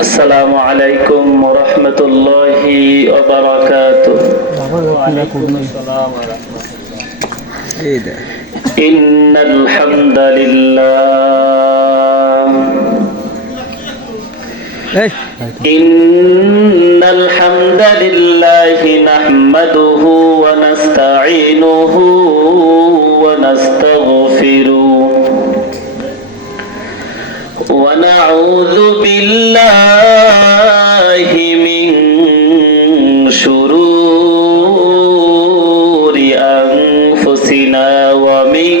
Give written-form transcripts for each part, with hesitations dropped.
السلام عليكم ورحمة الله وبركاته. إن الحمد لله نحمده ونستعينه ونستغفره ونعوذ بالله من شرور أنفسنا ومن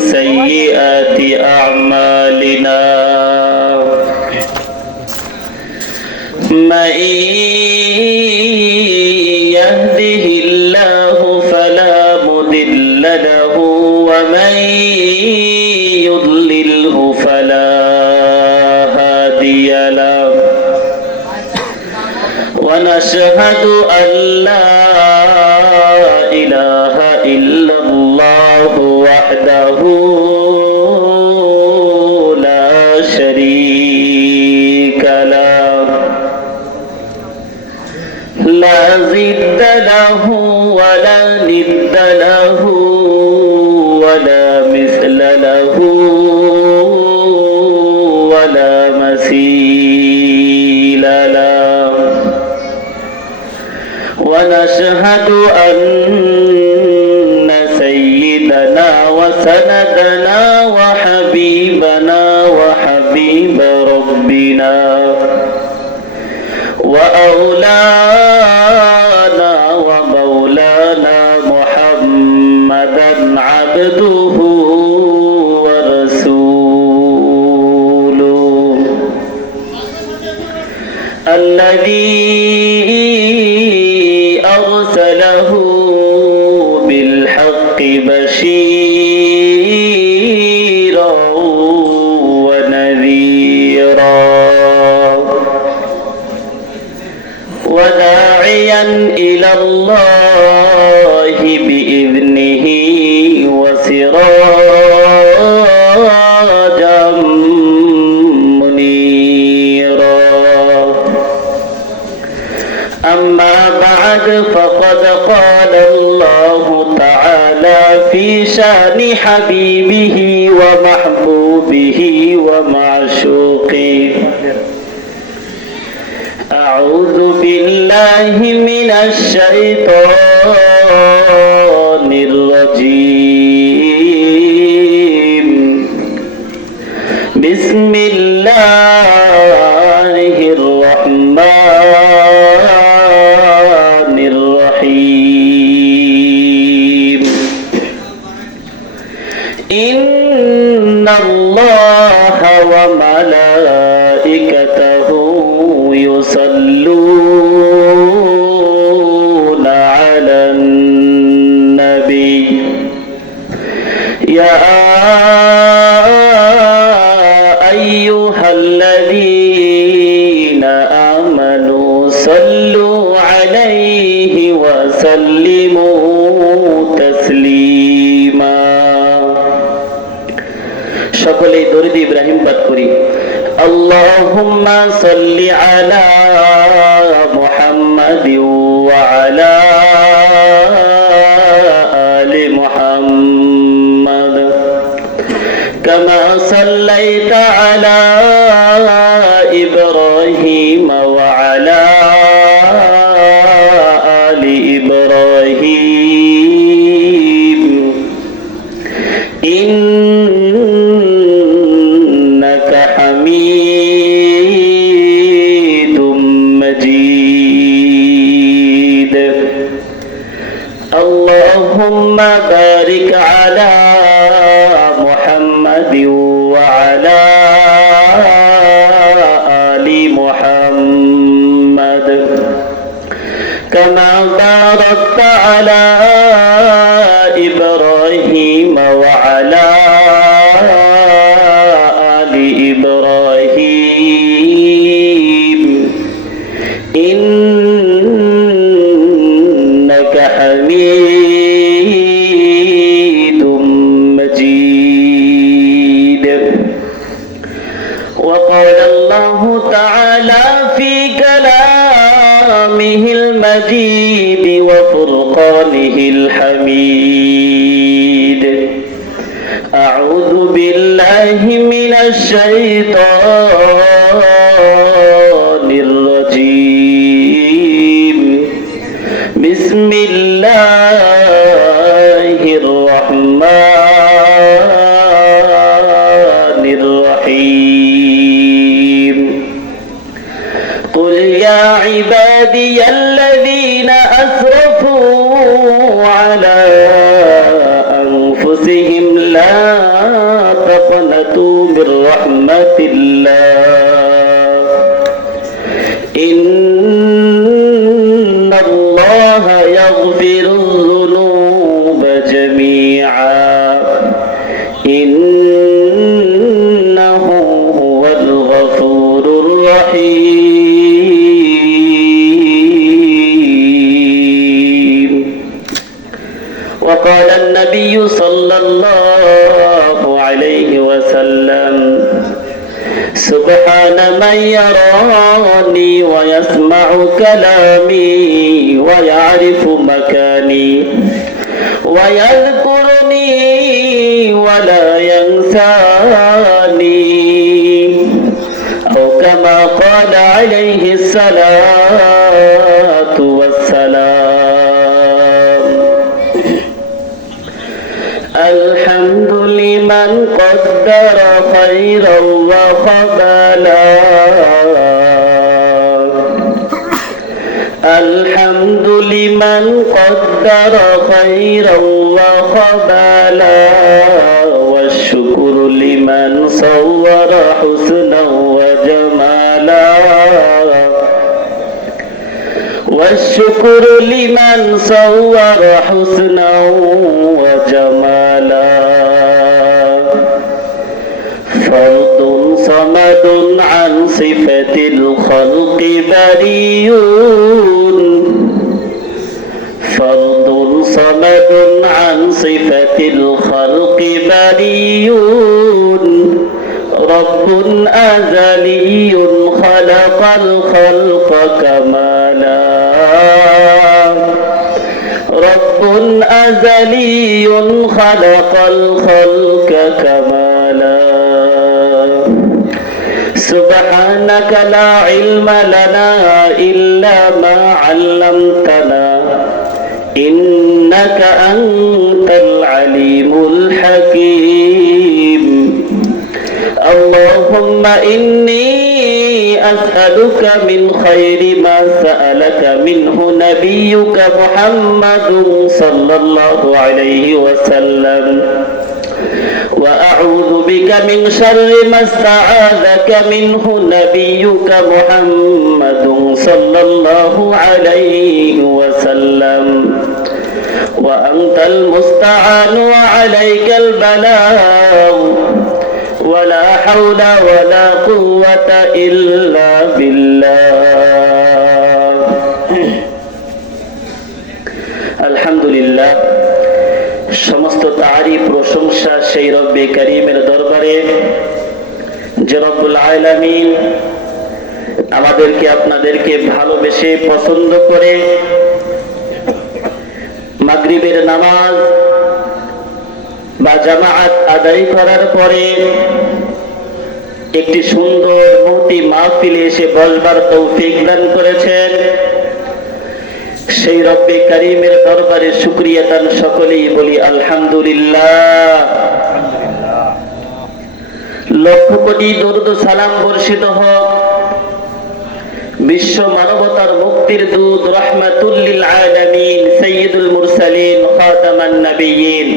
سيئات أعمالنا من يهده الله فلا مضل له ومن يضلله فلا هادي له ونشهد أن لا إله إلا الله وحده لا شريك له لا ضد له ولا ند له ولا مثل له ولا مثيل له ونشهد أن سيدنا وسندنا وحبيبنا وحبيب ربنا وأولانا ومولانا محمدا عبده ورسوله الذي أرسله بالحق بشيرا ونذيرا وداعيا إلى الله بإذنه وسراجا منيرا أما بعد فقد قال الله تعالى في شأن حبيبه ومحبوبه ومعشوقه أعوذ بالله من الشيطان الرجيم بسم الله الرحمن الرحيم إن الله وملائكته يصلون على النبي يا أيها الذين آمنوا صلوا عليه وسلموا تسليما সকলেই দরুদ ইব্রাহিম পাঠ করি اللهم صل على محمد وعلى آل محمد كما صليت على إبراهيم وعلى آل إبراهيم إنك حميد مجيد اللهم بارك على محمد وعلى آل محمد كما باركت على إبراهيم وعلى آل إبراهيم إنك حميد مجيد وقال الله تعالى في كلامه المجيد وفرقانه الحميد. أعوذ بالله من الشيطان الرجيم. بسم الله الرحمن الرحيم. قل يا عبادي الذين أسرفوا على أنفسهم لا تقنطوا من رحمة الله إن الله يغفر الذنوب جميعا إنه هو الغفور الرحيم. وقال النبي صلى الله عليه وسلم سبحان من يراني ويسمع كلامي ويعرف مكاني ويذكرني ولا ينساني أو كما قال عليه الصلاة والسلام. الحمد لمن قدر خيرا وخبلا الحمد لمن قدر خيرا وخبلا والشكر لمن صور حسنا وجمالا والشكر لمن صور حسنا وجمالا. فرد صمد عن صفة الخلق بريء فرد صمد عن صفة الخلق بريء رب أزلي خلق الخلق كمالا رب أزلي خلق الخلق كمالا. سبحانك لا علم لنا إلا ما علمتنا إنك أنت العليم الحكيم. اللهم إني أسألك من خير ما سألك منه نبيك محمد صلى الله عليه وسلم وأعوذ بك من شر ما استعاذك منه نبيك محمد صلى الله عليه وسلم وأنت المستعان وعليك البلاغ ولا حول ولا قوة إلا بالله. الحمد لله সমস্ত তারিফ প্রশংসা সেই রব্বে কারীমের দরবারে যে রব্বুল আলামিন আমাদেরকে আপনাদেরকে ভালোবেসে পছন্দ করে মাগরিবের নামাজ বা জামাআত আদায় করার পরে একটি সুন্দর মহতি মাহফিলে এসে বসবার তৌফিক দান করেছেন। সেই রব্বে কারীমের দরবারে শুকরিয়া দান সকলেই বলি আলহামদুলিল্লাহ। লক্ষ কোটি দরুদ সালাম বর্ষিত হোক বিশ্ব মানবতার মুক্তির দূত রাহমাতুল লিল আলামিন সাইয়্যিদুল মুরসালিন খাতামান নবিয়্যিন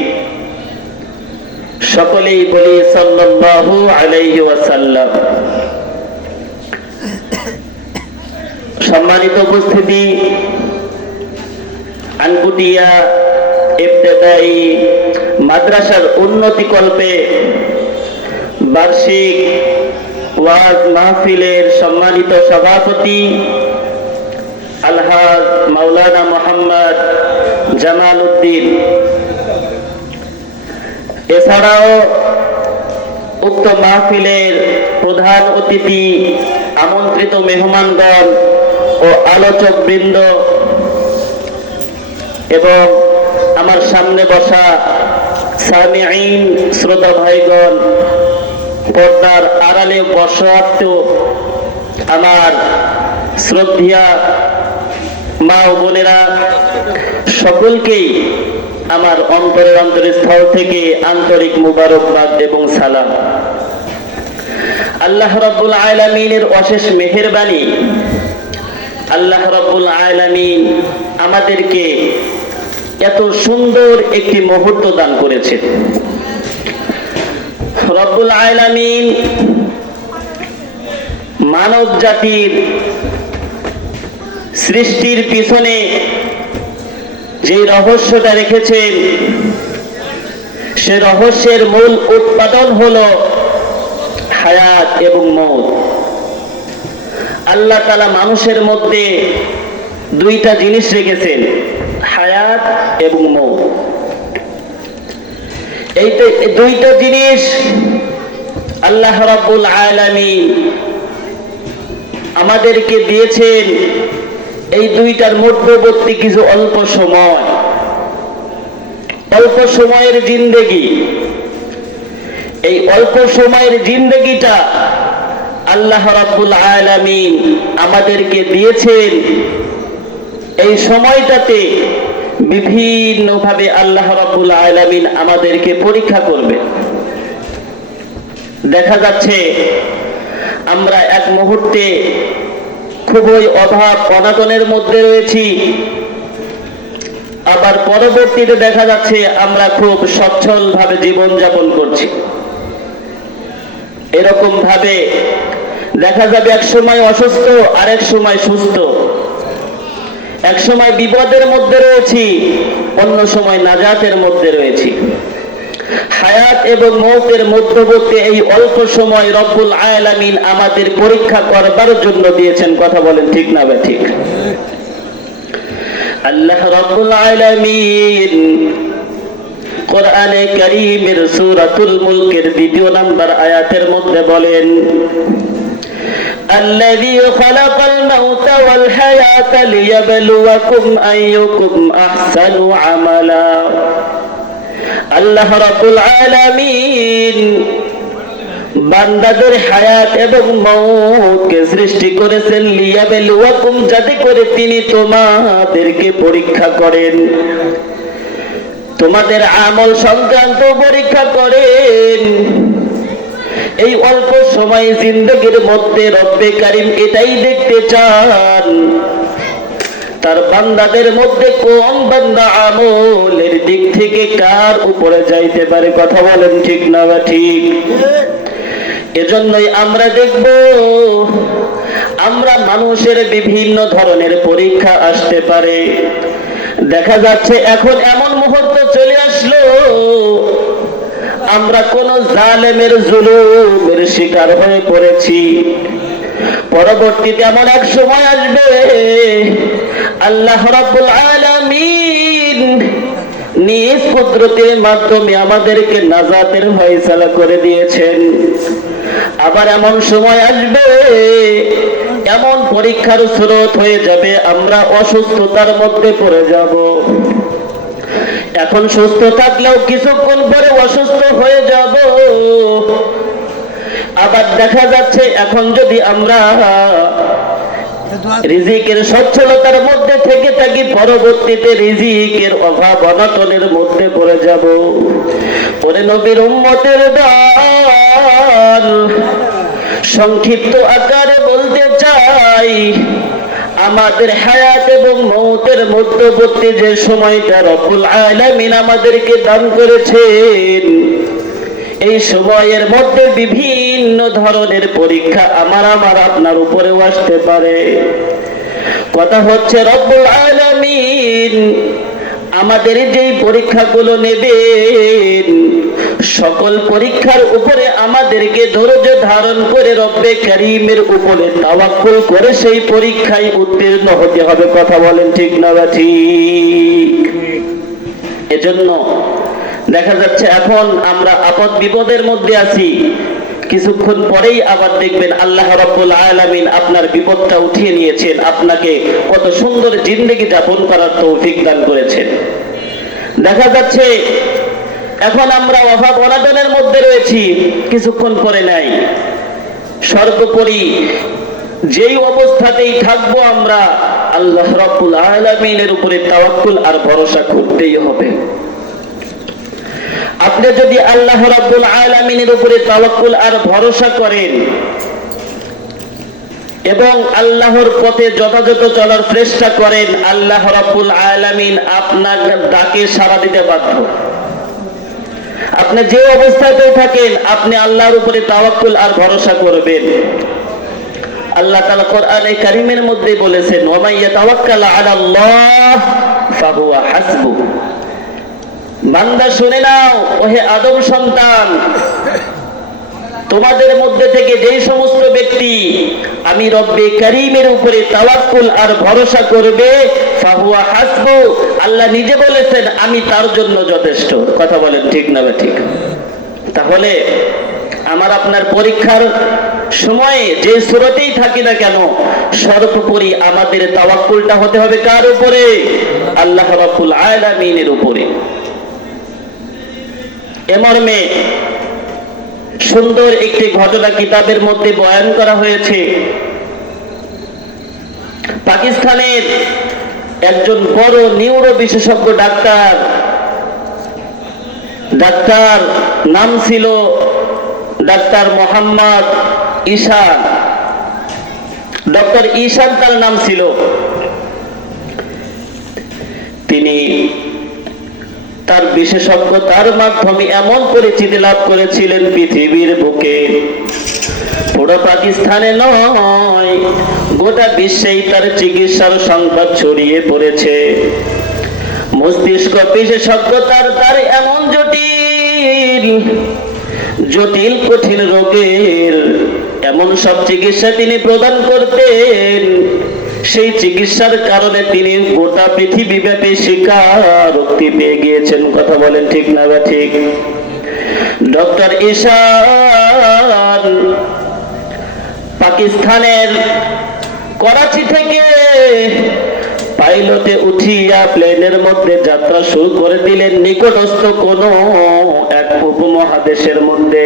সকলেই বলি সাল্লাল্লাহু আলাইহি ওয়াসাল্লাম। সম্মানিত উপস্থিতি, আনকুটিয়া ইবতেদায়ী মাদ্রাসার উন্নতি কল্পে বার্ষিক ওয়াজ মাহফিলের সম্মানিত সভাপতি আলহাজ মাওলানা মোহাম্মদ জামাল উদ্দিন, এছাড়াও উক্ত মাহফিলের প্রধান অতিথি, আমন্ত্রিত মেহমানগণ ও আলোচক বৃন্দ এবং আমার সামনে বসা সামিঈন শ্রোতা ভাইগণ, পর্দার আড়ালে বসত আমার শ্রদ্ধেয়া মা ও বোনেরা, সকলকেই আমার অন্তরস্থল থেকে আন্তরিক মুবারকবাদ এবং সালাম। আল্লাহ রাব্বুল আলামিনের অশেষ মেহেরবানি, আল্লাহ রাব্বুল আলামিন আমাদেরকে এত সুন্দর একটি মুহূর্ত দান করেছেন। রব্বুল আলামিন মানব জাতির সৃষ্টির পিছনে যে রহস্যটা রেখেছেন, সে রহস্যের মূল উৎপাদন হলো হায়াত এবং মওত। আল্লাহ তাআলা মানুষের মধ্যে দুইটা জিনিস রেখেছেন, হায়াত এবং মওত। এই দুইটা জিনিস আল্লাহ রাব্বুল আলামিন আমাদেরকে দিয়েছেন। এই দুইটার মধ্যবর্তী কিছু অল্প সময়ের জিন্দেগি, এই অল্প সময়ের জিন্দেগিটা আল্লাহ রাব্বুল আলামিন আমাদেরকে দিয়েছেন। এই সময়টাতে বিভিন্নভাবে আল্লাহ রাব্বুল আলামিন আমাদেরকে পরীক্ষা করবে। দেখা যাচ্ছে আমরা এক মুহূর্তে খুবই অভাব অনাটনের মধ্যে রয়েছি, আবার পরবর্তীতে দেখা যাচ্ছে আমরা খুব সচ্ছল ভাবে জীবনযাপন করছি। এরকম ভাবে দেখা যাবে এক সময় অসুস্থ, আরেক সময় সুস্থ, এক সময় বিপদের মধ্যে রয়েছি, অন্য সময় নাজাতের মধ্যে রয়েছি। হায়াত এবং মওতের মধ্যবর্তী এই অল্প সময় রব্বুল আলামিন আমাদের পরীক্ষা করবার জন্য দিয়েছেন। কথা বলেন ঠিক না বা ঠিক? আল্লাহ রাব্বুল আলামিন কোরআনে কারীমের সূরাতুল মুলকের ২ নম্বর আয়াতের মধ্যে বলেন, الذي خلق الموت والحياة ليبلوكم أيكم أحسن عملا। আল্লাহ রাব্বুল আলামিন বান্দাদের হায়াত এবং মওতকে সৃষ্টি করেছেন লিয়াবলুয়াকুম, যাতে করে তিনি তোমাদেরকে পরীক্ষা করেন, তোমাদের আমল সংক্রান্ত পরীক্ষা করেন। এই অল্প সময় জিন্দেগির মধ্যে রব্বে কারীম এটাই দেখতে চান, তার বান্দাদের মধ্যে কোন বান্দা আমলের দিক থেকে কার উপরে যাইতে পারে। কথা বলেন ঠিক না বা ঠিক? এজন্যই আমরা দেখব, আমরা মানুষের বিভিন্ন ধরনের পরীক্ষা আসতে পারে। দেখা যাচ্ছে এখন এমন মুহূর্ত চলে আসলো, আমরা কোন জালেমের জুলুমের শিকার হয়ে পড়েছি। পরবর্তীতে এমন এক সময় আসবে আল্লাহ রাব্বুল আলামিন নিজ কুদরতের মাধ্যমে আমাদেরকে নাজাতের ফয়সালা করে দিয়েছেন। আবার এমন সময় আসবে, এমন পরীক্ষার স্রোত হয়ে যাবে, আমরা অসুস্থতার মধ্যে পড়ে যাব। এখন সুস্থ থাকলেও কিছুক্ষণ পরে অসুস্থ হয়ে যাব। আবার দেখা যাচ্ছে এখন যদি আমরা রিজিকের সচ্ছলতার মধ্যে থেকে থাকি, পরবর্তীতে রিজিকের অভাব অনটনের মধ্যে পড়ে যাব। পরে নবীর উম্মতের দল সংক্ষিপ্ত আকারে বলতে চাই, আমাদের হায়াত এবং মওতের মধ্যবর্তী যে সময়টা রব্বুল আলামিন আমাদেরকে দান করেছেন, এই সময়ের মধ্যে বিভিন্ন ধরনের পরীক্ষা আমার আপনার উপরেও আসতে পারে। কথা হচ্ছে রব্বুল আলামিন আমাদের যেই পরীক্ষাগুলো নেবেন, সকল পরীক্ষার উপরে আমাদেরকে ধৈর্য ধারণ করে রব্বে কারীমের উপরে তাওয়াক্কুল করে সেই পরীক্ষায় উত্তীর্ণ হতে হবে। কথা বলেন ঠিক না বা ঠিক? এজন্য দেখা যাচ্ছে এখন আমরা আপদ বিপদের মধ্যে আছি, কিছুক্ষণ পরেই আবার দেখবেন আল্লাহ রাব্বুল আলামিন আপনার বিপদটা উঠিয়ে নিয়েছেন, আপনাকে কত সুন্দর জিন্দেগি যাপন করার তৌফিক দান করেছেন। দেখা যাচ্ছে এখন আমরা অভাব অনাটনের মধ্যে রয়েছি, কিছুক্ষণ পরে নাই সর্বোপরি যেই অবস্থাতেই থাকবো আমরা আল্লাহ রাব্বুল আলামিনের উপরে তাওয়াক্কুল আর ভরসা করতেই হবে। আপনি যদি আল্লাহ রাব্বুল আলামিনের উপরে তাওয়াক্কুল আর ভরসা করেন এবং আল্লাহর পথে যথাযথ চলার চেষ্টা করেন, আল্লাহ রাব্বুল আলামিন আপনার ডাকে সাড়া দিতে বাধ্য। আপনি যে অবস্থাতে থাকেন আপনি আল্লাহর উপরে তাওয়াক্কুল আর ভরসা করবেন। আল্লাহ তাআলা কোরআনে কারীমের মধ্যে বলেছেন, ওয়া মান ইয়াতাওয়াক্কাল আলাল্লাহ ফাহুয়া হাসবুহ। বান্দা শুনে নাও, ওহে আদম সন্তান, তোমাদের মধ্যে থেকে যেই সমস্ত ব্যক্তি আমি রব্বে কারীমের উপরে তাওয়াক্কুল আর ভরসা করবে, ফাহুয়া হাসবু, আল্লাহ নিজে বলেছেন আমি তার জন্য যথেষ্ট। কথা বলেন ঠিক না ঠিক? তাহলে আমার আপনার পরীক্ষার সময়ে যে সূরাতেই থাকি না কেন, সর্বোপরি আমাদের তাওয়াক্কুলটা হতে হবে কার উপরে? আল্লাহ রাব্বুল আলামিনের উপরে। এমর্মে সুন্দর একটি ঘটনা কিতাবের মধ্যে বয়ান করা হয়েছে। পাকিস্তানের একজন বড় নিউরো বিশেষজ্ঞ ডাক্তার নাম ছিল ডাক্তার মোহাম্মদ ঈশান। ডক্টর ঈশান তার নাম ছিল। তিনি তার বিশেষজ্ঞতার মাধ্যমে এমন পরিচিতি লাভ করেছিলেন পৃথিবীর বুকে, পুরো পাকিস্তানে নয় গোটা বিশ্বেই তার চিকিৎসার সংবাদ ছড়িয়ে পড়েছে। মস্তিষ্ক বিশেষজ্ঞতার তার এমন জটিল কঠিন রোগের এমন সব চিকিৎসা তিনি প্রদান করতেন, সেই চিকিৎসার কারণে তিনি গোটা পৃথিবী ব্যাপী স্বীকারোক্তি পেয়ে গিয়েছেন। কথা বলেন ঠিক না বা ঠিক? ডক্টর ঈশান পাকিস্তানের করাচি থেকে পাইলটে উঠিয়া প্লেনের মধ্যে যাত্রা শুরু করে দিলেন নিকটস্থ কোন এক উপমহাদেশের মধ্যে।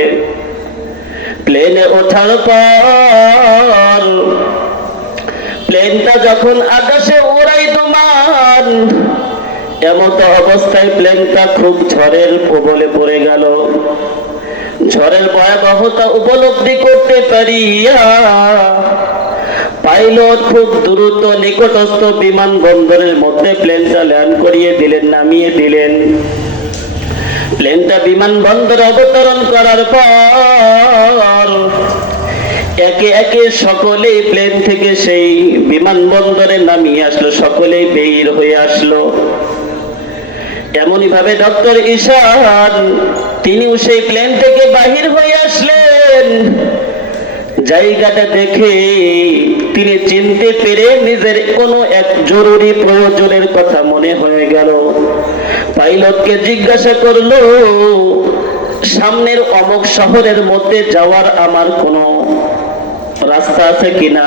প্লেনে ওঠার পর প্লেনটা যখন আকাশে উড়াইদমান, এমত অবস্থায় প্লেনটা খুব ঝড়ের কবলে পড়ে গেল। ঝড়ের ভয়াবহতা উপলব্ধি করতে পারিয়া পাইলট খুব দ্রুত নিকটস্থ বিমানবন্দরের মধ্যে প্লেনটা ল্যান্ড করিয়ে দিলেন, নামিয়ে দিলেন। প্লেনটা বিমানবন্দরে অবতরণ করার পর একে একে সকলেই প্লেন থেকে সেই বিমানবন্দরে নামিয়ে আসলো, সকলেই বের হয়ে আসলো। এমনই ভাবে ডক্টর ঈশান তিনিও সেই প্লেন থেকে বাহির হয়ে আসলেন। জায়গাটা দেখে তিনি চিনতে পেরে নিজের কোনো এক জরুরি প্রয়োজনের কথা মনে হয়ে গেল। পাইলটকে জিজ্ঞাসা করলো, সামনের অমুক শহরের মধ্যে যাওয়ার আমার কোনো রাস্তা আছে কিনা?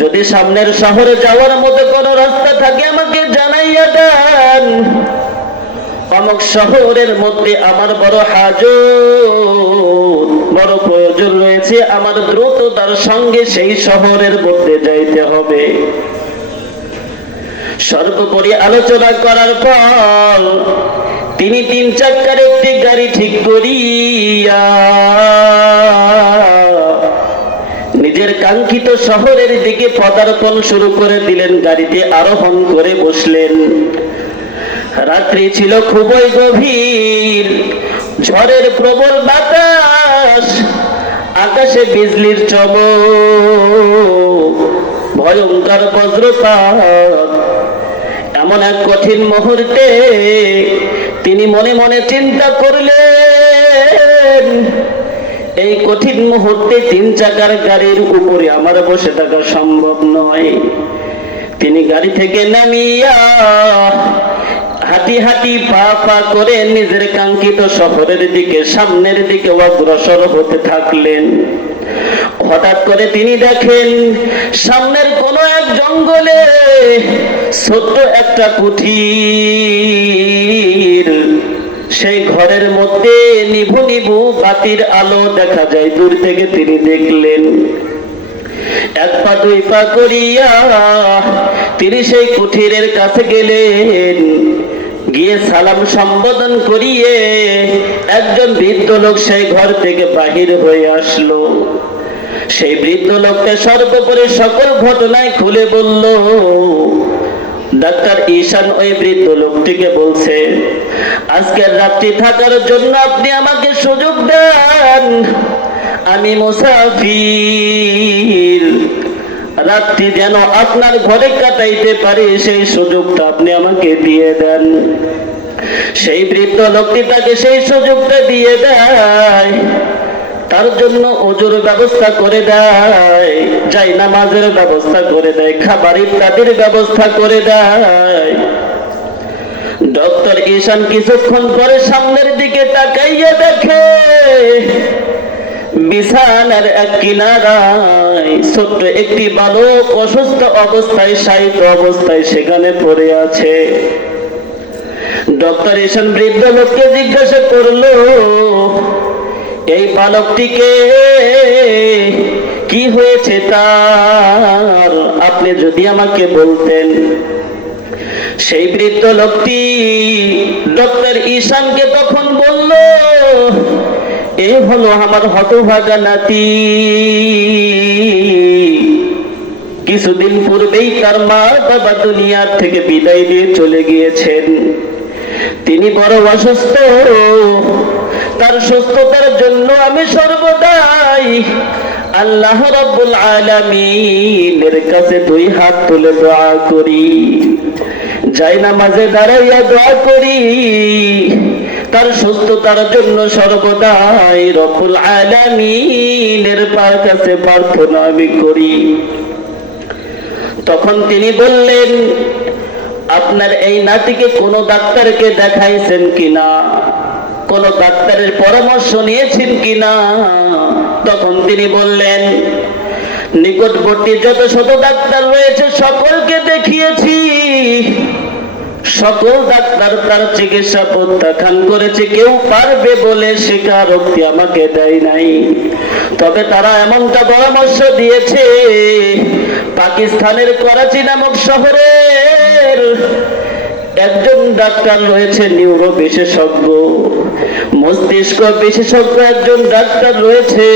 যদি সামনের শহরে যাওয়ার মতো কোনো রাস্তা থাকে আমাকে জানাইয়া দেন। অমুক শহরের মধ্যে আমার বড় হাজত, বড় প্রয়োজন রয়েছে, আমার দ্রুততার সঙ্গে সেই শহরের মধ্যে যাইতে হবে। সর্বোপরি আলোচনা করার পর তিনি 3 চাকার একটি গাড়ি ঠিক করিয়া নিজের কাঙ্ক্ষিত শহরের দিকে পদার্পণ শুরু করে দিলেন। গাড়িতে আরোহণ করে বসলেন। রাত্রি ছিল খুবই গভীর, ঝড়ের প্রবল বাতাস, আকাশে বিজলির চমক, ভয়ঙ্কর বজ্রপাত। এমন এক কঠিন মুহূর্তে তিনি মনে মনে চিন্তা করলেন, এই কঠিন মুহূর্তে 3 চাকার গাড়ির উপরে আমার বসে থাকা সম্ভব নয়। তিনি গাড়ি থেকে নামিয়া হাঁটি হাঁটি পা পা করে নিজের কাঙ্ক্ষিত শহরের দিকে সামনের দিকে অগ্রসর হতে থাকলেন। হঠাৎ করে তিনি দেখেন সামনের কোন এক জঙ্গলে ছোট্ট একটা কুঠির, সেই ঘরের মধ্যে নিভু নিভু বাতির আলো দেখা যায়। দূর থেকে তিনি দেখলেন, এক পা দুই পা করিয়া তিনি সেই কুঠিরের কাছে গেলেন। গিয়ে সালাম সম্বোধন করিয়ে একজন বৃদ্ধ লোক সেই ঘর থেকে বাহির হয়ে আসলো। সেই বৃদ্ধ লোককে সর্বোপরি সকল ঘটনায় খুলে বলল। ডাক্তার ঈশান ওই বৃদ্ধ লোকটিকে বলছে, আজকের রাত্রি থাকার জন্য আপনি আমাকে সুযোগ দেন, আমি মুসাফির, রাত্রি যেন আপনার ঘরে কাটাইতে পারি সেই সুযোগটা আপনি আমাকে দিয়ে দেন। সেই বৃদ্ধ লোকটি তাকে সেই সুযোগটা দিয়ে দেয়, তার জন্য ওজুর ব্যবস্থা করে দেয়, যাই নামাজের ব্যবস্থা করে দেয়, খাবার ইত্যাদির ব্যবস্থা করে দেয়। ডক্টর ঈশান কিছুক্ষণ পরে সামনের দিকে তাকাইয়া দেখে বিছানার এক কিনারায় ছোট্ট একটি বালক অসুস্থ অবস্থায় শায়িত অবস্থায় সেখানে পড়ে আছে। ডক্টর ঈশান বৃদ্ধ লোককে জিজ্ঞাসা করলো, এই বালকটিকে কি হয়েছে তার, আপনি যদি আমাকে বলতেন। সেই বৃদ্ধ লোকটি ডক্টর ঈশানকে তখন বলল, এ হলো আমার হতভাগা নাতি, কিছুদিন পূর্বেই তার মা বাবা দুনিয়ার থেকে বিদায় দিয়ে চলে গিয়েছেন। তিনি বড় অসুস্থ, তার সুস্থতার জন্য আমি সর্বদাই আল্লাহ রাব্বুল আলামিনের কাছে দুই হাত তুলে দোয়া করি, যাই নামাজে দাঁড়াইয়া দোয়া করি, তার সুস্থতার জন্য সর্বদাই রব্বুল আলামিনের কাছে প্রার্থনা আমি করি। তখন তিনি বললেন, আপনার এই নাতিকে কোনো ডাক্তারকে দেখাইছেন কিনা, কোন ডাক্তারের পরামর্শ নিয়েছেন কিনা? তখন তিনি বললেন, নিকটবর্তী যত শত ডাক্তার রয়েছে সকলকে দেখিয়েছি, সকল ডাক্তার তার চিকিৎসা প্রত্যাখ্যান করেছে, কেউ পারবে বলে স্বীকারোক্তি আমাকে দেয় নাই। তবে তারা এমনটা পরামর্শ দিয়েছে, পাকিস্তানের করাচি নামক শহরের একজন ডাক্তার রয়েছে, নিউরো বিশেষজ্ঞ, মস্তিষ্ক বিশেষজ্ঞ একজন ডাক্তার রয়েছে,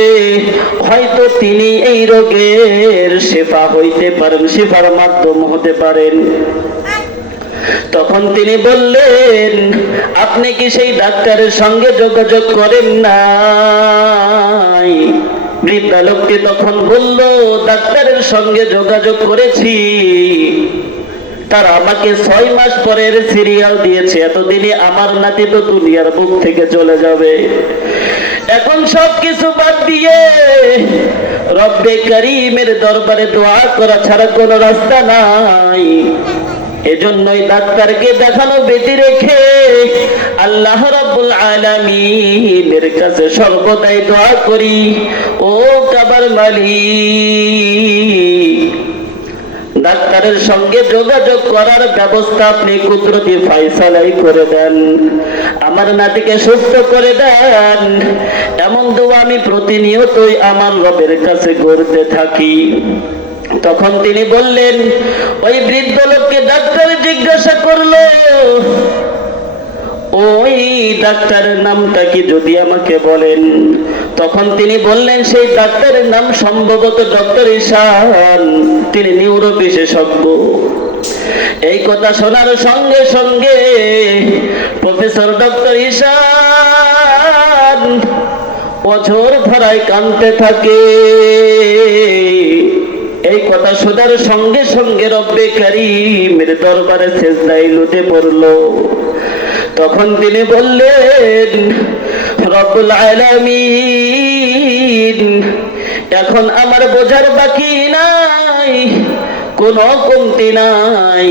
হয়তো তিনি এই রোগের শেফা হইতে পারেন, শেফার মাধ্যম হতে পারেন। তখন তিনি বললেন, আপনি কি সেই ডাক্তারের সঙ্গে যোগাযোগ করেন নাই? বৃদ্ধ লোকটি তখন বলল, ডাক্তারের সঙ্গে যোগাযোগ করেছি, তারা আমাকে 6 মাস পরের সিরিয়াল দিয়েছে, এতদিনে আমার নাতি তো দুনিয়ার বুক থেকে চলে যাবে। এখন সবকিছু বাদ দিয়ে রব্বে কারীমের দরবারে দোয়া করা ছাড়া কোনো রাস্তা নাই। এজন্যই ডাক্তারকে দেখানো ব্যতি রেখে আল্লাহ রাব্বুল আলামিনের কাছে সর্বদাই দোয়া করি, ও কাবার মালিক, ডাক্তারের সঙ্গে যোগাযোগ করার ব্যবস্থা আপনি কুদরতি ফায়সালাই করে দেন, আমার নাতিকে সুস্থ করে দেন। এমন দোয়া আমি প্রতিনিয়তই আমার রবের কাছে করতে থাকি। তখন তিনি বললেন, ওই বৃদ্ধ লোককে ডাক্তার জিজ্ঞাসা করলো, ওই ডাক্তারের নামটা কি যদি আমাকে বলেন? তখন তিনি বললেন, সেই ডাক্তারের নাম সম্ভবত ডক্টর ঈশান, তিনি নিউরো বিশেষজ্ঞ। এই কথা শোনার সঙ্গে সঙ্গে প্রফেসর ডক্টর ঈশান অঝোর ধারায় কাঁদতে থাকে। এই কথা শোনার সঙ্গে সঙ্গে রব্বে কারীমের দরবারে সিজদায় লুটে পড়ল। তখন তিনি বললেন, রব্বুল আলামিন, এখন আমার বোঝার বাকি নাই কোনো কমতি নাই।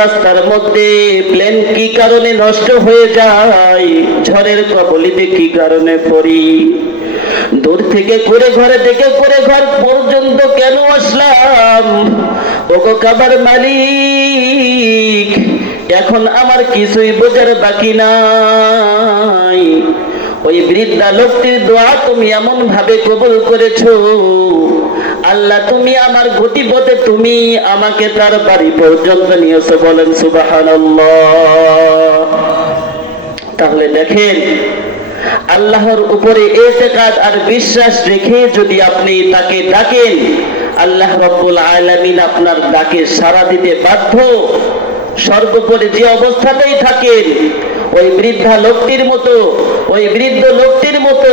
রাস্তার মধ্যে প্লেন কি কারণে নষ্ট হয়ে যায়, ঝড়ের কবলিতে কি কারণে পড়ি, দূর থেকে করে ঘরে থেকে করে ঘর পর্যন্ত কেন আসলাম, ওগো কাবার মালিক এখন আমার কিছুই বোঝার বাকি নাই। ওই বৃদ্ধা লোকটির দোয়া তুমি এমন ভাবে কবুল করেছো, আল্লাহ তুমি আমার গতিপথে তুমি আমাকে তার বাড়ি পর্যন্ত নিয়েছো, বলেন সুবহানাল্লাহ। তাহলে দেখেন, আল্লাহর উপরে ইতিকাদ আর বিশ্বাস রেখে যদি আপনি তাকে ডাকেন, আল্লাহ রাব্বুল আলামিন আপনার ডাকে সাড়া দিতে বাধ্য। সর্বোপরি যে অবস্থাতেই থাকেন, ওই বৃদ্ধা লোকটির মতো, ওই বৃদ্ধ লোকটির মতো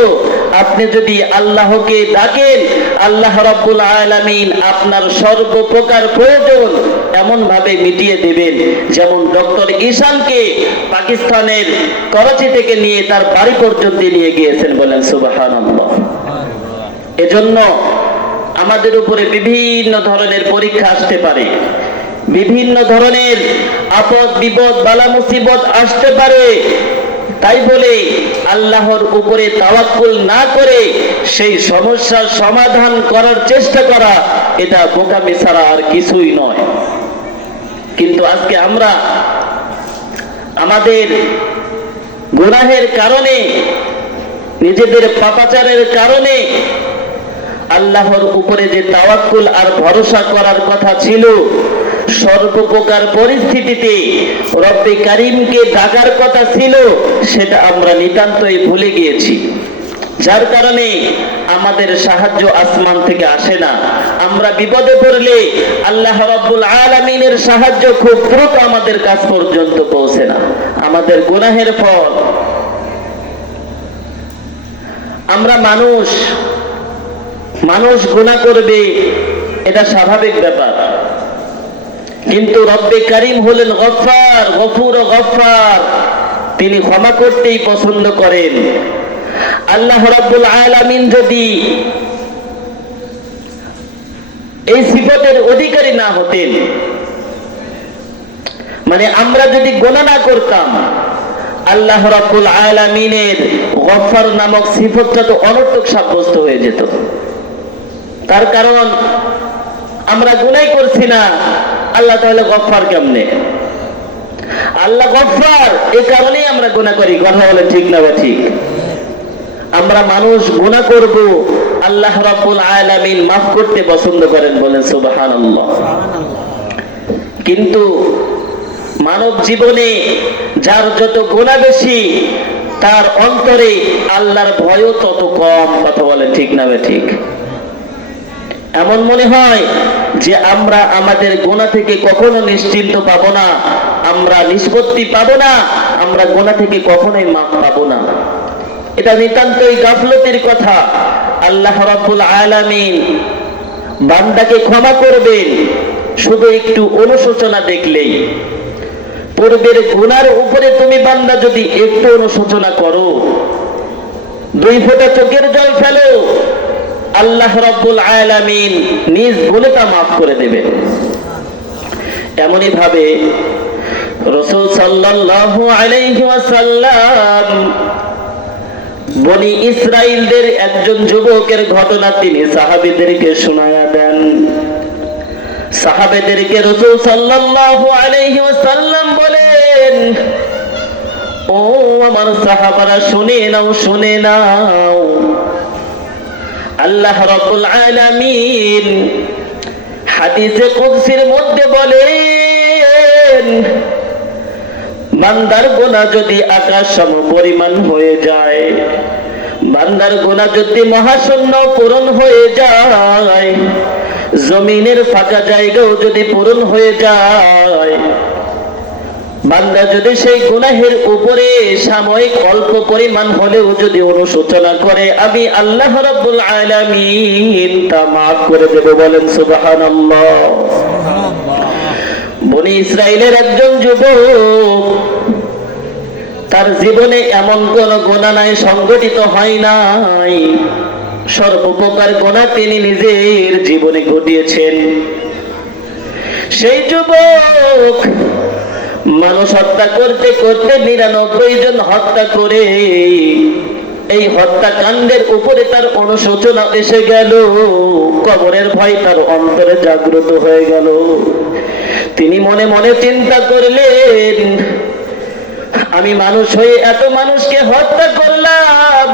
আপনি যদি আল্লাহকে ডাকেন, আল্লাহ রাব্বুল আলামিন আপনার সর্বপ্রকার প্রয়োজন এমন ভাবে মিটিয়ে দেবেন, যেমন ডক্টর ঈশানকে পাকিস্তানের করাচি থেকে নিয়ে তার বাড়ি পর্যন্ত নিয়ে গিয়েছেন, বলেন সুবহানাল্লাহ। এজন্য আমাদের উপরে বিভিন্ন ধরনের পরীক্ষা আসতে পারে, বিভিন্ন ধরনের আপদ বিপদ বালা মুসিবত আসতে পারে। তাই বলে আল্লাহর উপরে তাওয়াক্কুল না করে সেই সমস্যার সমাধান করার চেষ্টা করা, এটা বোকামি ছাড়া আর কিছুই নয়। কিন্তু আজকে আমরা আমাদের গুনাহের কারণে, নিজেদের পাপাচারের কারণে আল্লাহর উপরে যে তাওয়াক্কুল আর ভরসা করার কথা ছিল, সর্বপ্রকার পরিস্থিতিতে রব্বে কারীমকে ডাকার কথা ছিল, সেটা আমরা নিতান্তই ভুলে গিয়েছি। যার কারণে আমাদের সাহায্য আসমান থেকে আসে না। আমরা বিপদে পড়লে আল্লাহ রাব্বুল আলামিনের সাহায্য খুব দ্রুত আমাদের কাছ পর্যন্ত পৌঁছে না। আমাদের গুনাহের ফল, আমরা মানুষ গুনাহ করবে, এটা স্বাভাবিক ব্যাপার। কিন্তু রব্বে কারীম হলেন গফফার, গফুর ও গফফার, তিনি ক্ষমা করতেই পছন্দ করেন। আল্লাহ রাব্বুল আলামিন যদি এই সিফাতের অধিকারী না হতেন, মানে আমরা যদি গুনাহ না করতাম, আল্লাহ রাব্বুল আলামিনের গফফার নামক সিফতটা তো অনর্থক সাব্যস্ত হয়ে যেত। তার কারণ আমরা গুনাহ করছি না, আল্লাহ তাহলে গফফার কেমনে? আল্লাহ গফফার, এই কারণেই আমরা গুনাহ করি। কথা বলে ঠিক না বা ঠিক? আমরা মানুষ গুনাহ করব, আল্লাহ রাব্বুল আলামিন মাফ করতে পছন্দ করেন, বলেন সুবহানাল্লাহ। কিন্তু মানব জীবনে যার যত গুনাহ বেশি, তার অন্তরে আল্লাহর ভয়ও তত কম। কথা বলে ঠিক না বা ঠিক? এমন মনে হয় যে আমরা আমাদের গুনাহ থেকে কখনো নিশ্চিন্ত পাবো না, আমরা নিষ্পত্তি পাবো না, আমরা গুনাহ থেকে কখনোই মাফ পাবো না। এটা নিতান্তই গাফলতির কথা। আল্লাহ রাব্বুল আলামিন বান্দাকে ক্ষমা করবেন শুধু একটু অনুশোচনা দেখলেই। পূর্বের গুনার উপরে তুমি বান্দা যদি একটু অনুশোচনা করো, 2 ফোঁটা চোখের জল ফেলো, আল্লাহ রাব্বুল আলামিন নিজ গুণে তা মাফ করে দেবেন। এমনই ভাবে রাসূল সাল্লাল্লাহু আলাইহি ওয়াসাল্লাম বনি ইসরাইলদের একজন যুবকের ঘটনা তিনি সাহাবীদেরকে শোনায়া দেন। সাহাবেদেরকে রাসূল সাল্লাল্লাহু আলাইহি ওয়াসাল্লাম বলেন, ও আমার সাহাবারা শুনে নাও, শুনে নাও, আল্লাহ রাব্বুল আলামিন হাদিসে কুদসির মধ্যে বলেন, বান্দার গুনাহ যদি আকাশ সম পরিমাণ হয়ে যায়, বান্দার গুনাহ যদি মহাশূন্য পূরণ হয়ে যায়, জমিনের ফাঁকা জায়গাও যদি পূরণ হয়ে যায়, বান্দা যদি সেই গুনাহের উপরে সাময়িক অল্প পরিমাণ হলেও যদি অনুশোচনা করে, আমি আল্লাহ রাব্বুল আলামিন তা মাফ করে দেব, বলেন সুবহানাল্লাহ। বনি ইসরাইলের একজন যুবক, তার জীবনে এমন কোন গুনাহ নাই, সংগঠিত হয় নাই, সর্বপ্রকার গুনাহ তিনি নিজের জীবনে ঘটিয়েছেন। সেই যুবক মানুষ হত্যা করতে করতে 99 জন হত্যা করে এই হত্যাকাণ্ডের উপরে তার অনুশোচনা এসে গেল, কবরের ভয় তার অন্তরে জাগ্রত হয়ে গেল। তিনি মনে মনে চিন্তা করলেন, আমি মানুষ হয়ে এত মানুষকে হত্যা করলাম,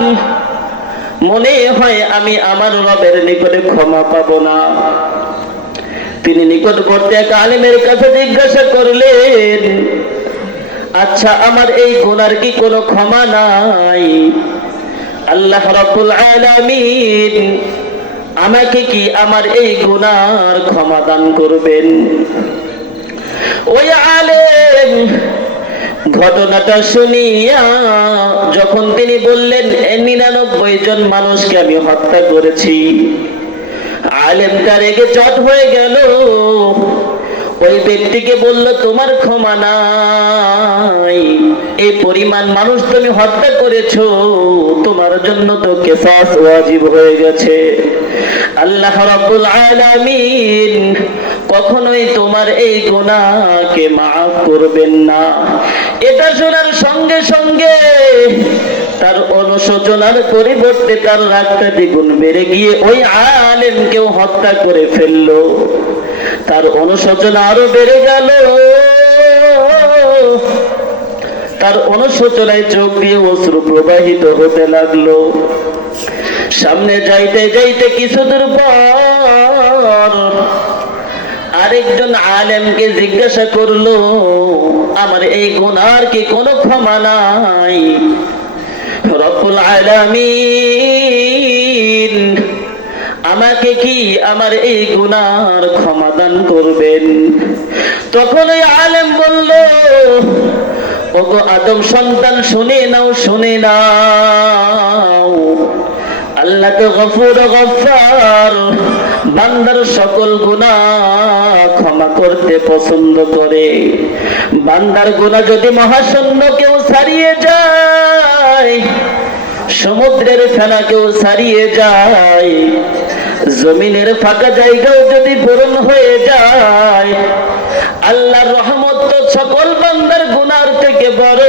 মনে হয় আমি আমার রবের নিকটে ক্ষমা পাবো না। তিনি নিকটবর্তী এক আলেমের কাছে জিজ্ঞাসা করলেন, আচ্ছা আমার এই গুনার কি কোনো ক্ষমা নাই? আল্লাহ রাব্বুল আলামিন আমাকে কি আমার এই গুনার ক্ষমা দান করবেন? ওই আলেম ঘটনাটা শুনিয়া যখন তিনি বললেন 99 জন মানুষকে আমি হত্যা করেছি, আলেমটা রেগে চট হয়ে গেল। ওই ব্যক্তিকে বলল, তোমার ক্ষমা নাই, এই পরিমাণ মানুষ তুমি হত্যা করেছো, তোমার জন্য তো কিসাস ওয়াজিব হয়ে গেছে। আল্লাহ রাব্বুল আলামিন কখনোই তোমার এই গুনাহকে মাফ করবেন না। এটা শোনার সঙ্গে সঙ্গে তার অনুশোচনার পরিবর্তে তার রাগটা দ্বিগুণ বেড়ে গিয়ে ওই আলেমকেও হত্যা করে ফেললো। তার অনুশোচনা আরো বেড়ে গেল, তার অনুশোচনায় চোখ দিয়ে অশ্রু প্রবাহিত হতে লাগলো। সামনে যাইতে যাইতে কিছু দূর পর আরেকজন আলেমকে জিজ্ঞাসা করলো, আমার এই গুনার কি কোনো ক্ষমা নাই? রব্বুল আলামিন আমাকে কি আমার এই গুনার ক্ষমা দান করবেন? তখন ওই আলেম বলল, ওগো আদম সন্তান, শুনে নাও, শুনে নাও, আল্লাহ তো গফুর গফফার, বান্দার সকল গুনাহ ক্ষমা করতে পছন্দ করে। বান্দার গুনাহ যদি মহাশূন্য কেউ ছাড়িয়ে যায়, সমুদ্রের ফেনা কেউ ছাড়িয়ে যায়, জমিনের ফাঁকা জায়গাও যদি পূরণ হয়ে যায়, আল্লাহর রহমত তো সকল বান্দার গুনার থেকে বড়।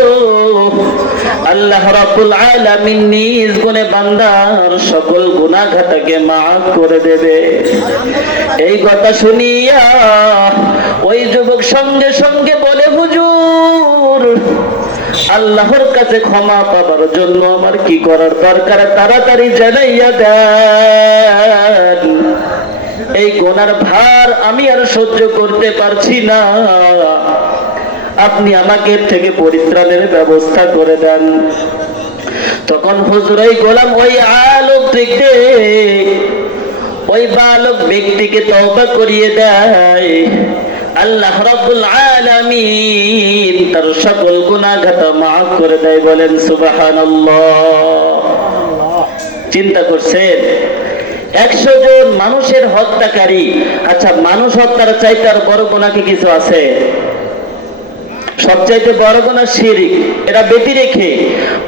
আল্লাহ রাব্বুল আলামিন নিজ গুণে বান্দার সকল গুনাহ খাতাকে মাফ করে দেবে। এই কথা শুনিয়া ওই যুবক সঙ্গে সঙ্গে বলে, হুজুর, আল্লাহর কাছে ক্ষমা পাবার জন্য আমার কি করার দরকার, তাড়াতাড়ি জানাইয়া দেন। এই গুনার ভার আমি আর সহ্য করতে পারছি না, আপনি আমাকে এর থেকে পরিত্রাণের ব্যবস্থা করে দেন। তখন হুজুর ওই গোলাম ওই আলোক থেকে ওই বালক ব্যক্তিকে তওবা করিয়ে দেয়। আল্লাহ রাব্বুল আলামিন তার সকল গুনাহ খাতা মাফ করে দেয়। বলেন সুবহানাল্লাহ। চিন্তা করছেন, 100 জন মানুষের হত্যাকারী। আচ্ছা, মানুষ হত্যার চাইতে আর বড় গুনাহ কি কিছু আছে? সবচাইতে বড় গুনাহ শিরক। এটা ব্যতি রেখে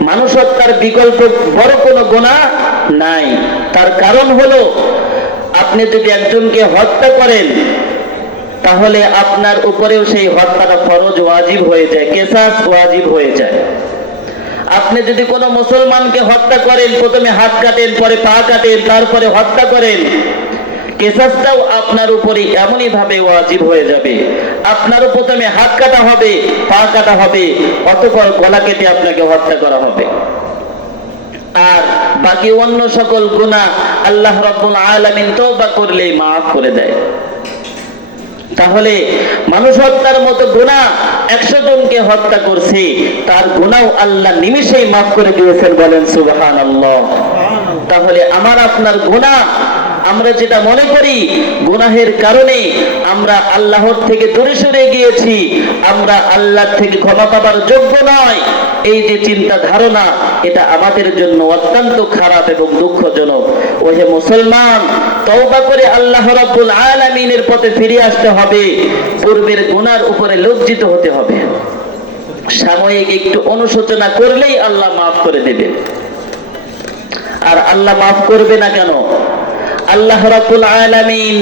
মানুষ হত্যার বিকল্প বড় কোনো গুনাহ নাই। তার কারণ হলো, আপনি যদি একজনকে হত্যা করেন, তাহলে আপনার উপরেও সেই হত্যাটা ফরজ ওয়াজিব হয়ে যায়, কিসাস ওয়াজিব হয়ে যায়। আপনি যদি কোনো মুসলমানকে হত্যা করেন, প্রথমে হাত কাটেন, পরে পা কাটেন, তারপরে হত্যা করেন, কিসাসটাও আপনার উপরে এমনই ভাবে ওয়াজিব হয়ে যাবে। আপনারও প্রথমে হাত কাটা হবে, পা কাটা হবে, অতঃপর গলা কেটে আপনাকে হত্যা করা হবে। আর বাকি অন্য সকল গুনাহ আল্লাহ রাব্বুল আলামিন তওবা করলেই মাফ করে দেয়। তাহলে মানুষ হত্যার মতো গুনাহ 100 জনকে হত্যা করছে, তার গুনাহ আল্লাহ নিমেষেই মাফ করে দিয়েছেন। বলেন সুবহানাল্লাহ। তাহলে আমার আপনার গুনাহ, আমরা যেটা মনে করি গুনাহের কারণে আমরা আল্লাহর থেকে দূরে সরে গিয়েছি, আমরা আল্লাহর থেকে ক্ষমা পাবার যোগ্য নয়, এই যে চিন্তা ধারণা, এটা আমাদের জন্য অত্যন্ত খারাপ এবং দুঃখজনক। ওহে মুসলমান, তওবা করে আল্লাহ রাব্বুল আলামিনের পথে ফিরে আসতে হবে। পূর্বের গুনার উপরে লজ্জিত হতে হবে। সাময়িক একটু অনুশোচনা করলেই আল্লাহ মাফ করে দেবেন। আর আল্লাহ মাফ করবে না কেন? আল্লাহ রাব্বুল আলামিন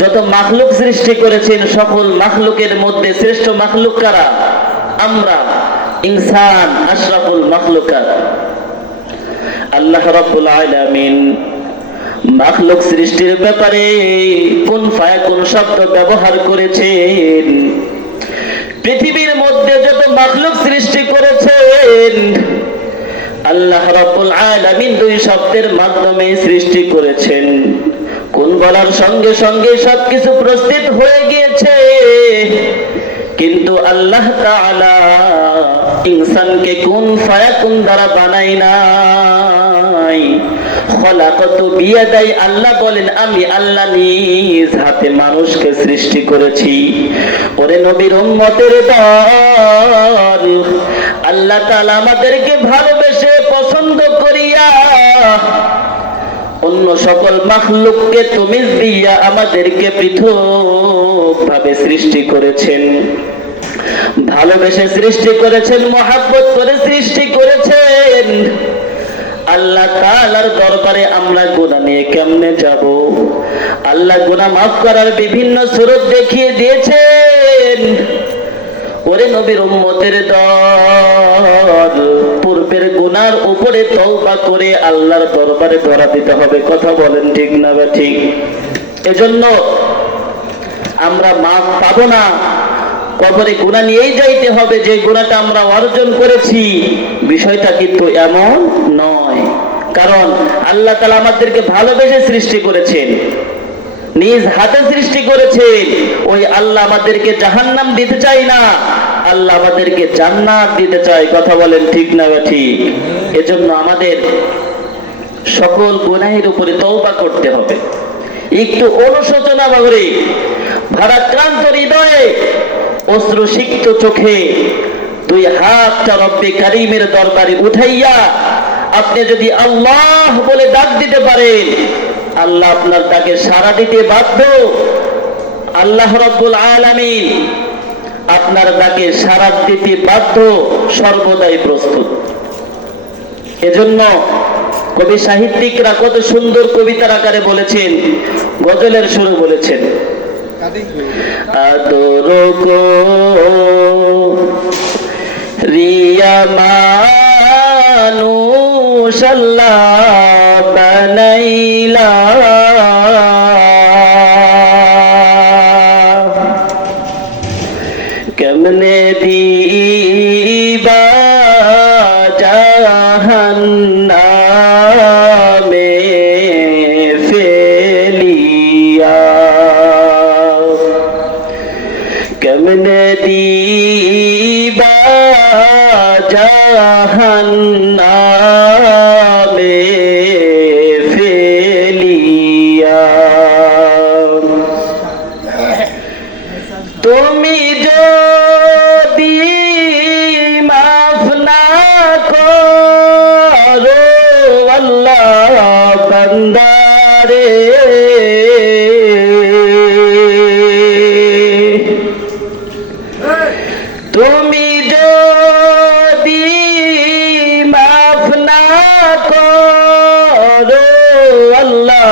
যত মাখলুক সৃষ্টি করেছেন সকল মাখলুকের মধ্যে শ্রেষ্ঠ মাখলুক কারা? আমরা, ইনসান, আশরাফুল মাখলুকাত। আল্লাহ রাব্বুল আলামিন মাখলুক সৃষ্টির ব্যাপারে কুন ফায়াকুন শব্দ ব্যবহার করেছেন। পৃথিবীর মধ্যে যত মাখলুক সৃষ্টি করেছেন আল্লাহ রাব্বুল আলামিন দুই শব্দের মাধ্যমে সৃষ্টি করেছেন। কোন বলার সঙ্গে সঙ্গে সবকিছু প্রস্তুত হয়ে গিয়েছে, কিন্তু আল্লাহ তাআলা ইনসানকে কুন ফায়াকুন দ্বারা বানাই নাই। খলাকাতু বিয়াদাই, আল্লাহ বলেন আমি আল্লাহ নিজ হাতে মানুষকে সৃষ্টি করেছি। ওরে নবীর উম্মতের দল, আল্লাহ তাআলা আমাদেরকে ভালোবেসে পছন্দ করিয়া অন্য সকল মাখলুককে তুমিজ দিয়া আমাদেরকে পৃথক ভাবে সৃষ্টি করেছেন, ভালোবেসে সৃষ্টি করেছেন, মহব্বত করে সৃষ্টি করেছেন। আল্লাহ তাআলার দরবারে আমরা গুনাহ নিয়ে কেমনে যাব? আল্লাহ গুনাহ মাফ করার বিভিন্ন সুরত দেখিয়ে দিয়েছেন। ওরে নবীর উম্মতের দল, পূর্বের গুনার উপরে তওবা করে আল্লাহর দরবারে ধরা দিতে হবে। কথা বলেন ঠিক না বা ঠিক? এজন্য আমরা মাফ পাবো না, কবরে গুনাহ নিয়েই যাইতে হবে। যে গুনাহটা আমরা অর্জন করেছি বিষয়টা কিন্তু এমন নয়, কারণ আল্লাহ তাআলা আমাদেরকে ভালোবেসে সৃষ্টি করেছেন, নিজ হাতে সৃষ্টি করেছেন। ওই আল্লাহ আমাদেরকে জাহান্নাম দিতে চাই না, আল্লাহ আমাদেরকে জান্নাত দিতে চায়। কথা বলেন ঠিক না বা ঠিক? এজন্য আমাদের সকল গুনাহের উপরে তওবা করতে হবে। একটু অনুশোচনা করে ভারাক্রান্ত হৃদয়ে অশ্রুসিক্ত চোখে দুই হাতটা রব্বে কারীমের দরবারে উঠাইয়া আপনি যদি আল্লাহ বলে ডাক দিতে পারেন, আল্লাহ আপনার ডাকে সাড়া দিতে বাধ্য। আল্লাহ রাব্বুল আলামিন আপনার ডাকে সাড়া দিতে বাধ্য, সর্বদাই প্রস্তুত। এজন্য কবি সাহিত্যিকরা কত সুন্দর কবিতার আকারে বলেছেন, গজলের সুরে বলেছেন, আদর কো রিয়া মানুষ আল্লাহ বানাইলা, কেমনে দিবা জাহান্নামে ফেলিয়া, কেমনে দিবা জাহান্নামে ফেলিয়া। তুমি যদি মাফ না করো আল্লাহ বান্দারে, তুমি যদি মাফ না করো আল্লাহ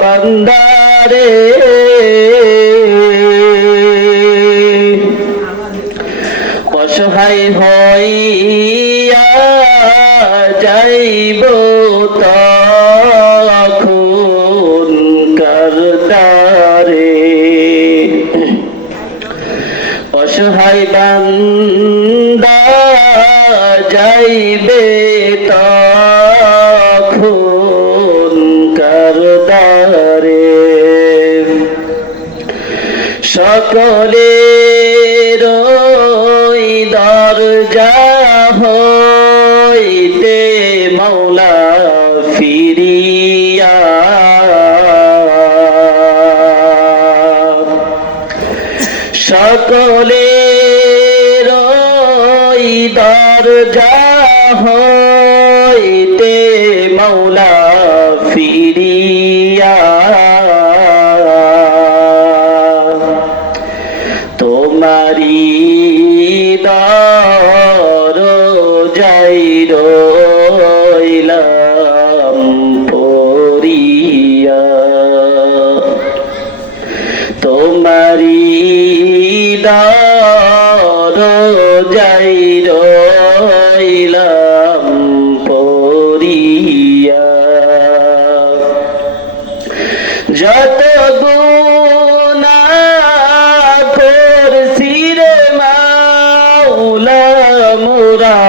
বান্দারে, অসহায় হইয়া যাইব তখন কারদারে, অসহায় বান্দা যাইবে তখন কারদারে। সকলের দরজা হইতে মওলা ফিরিয়া, সকলের দরজা হইতে মওলা ফিরিয়া, তোমারি দরজাই রইলাম পড়িয়া। তোমারি দরজাই রইলাম পড়িয়া, যত গুনাহ করছি রে মাওলা মোরা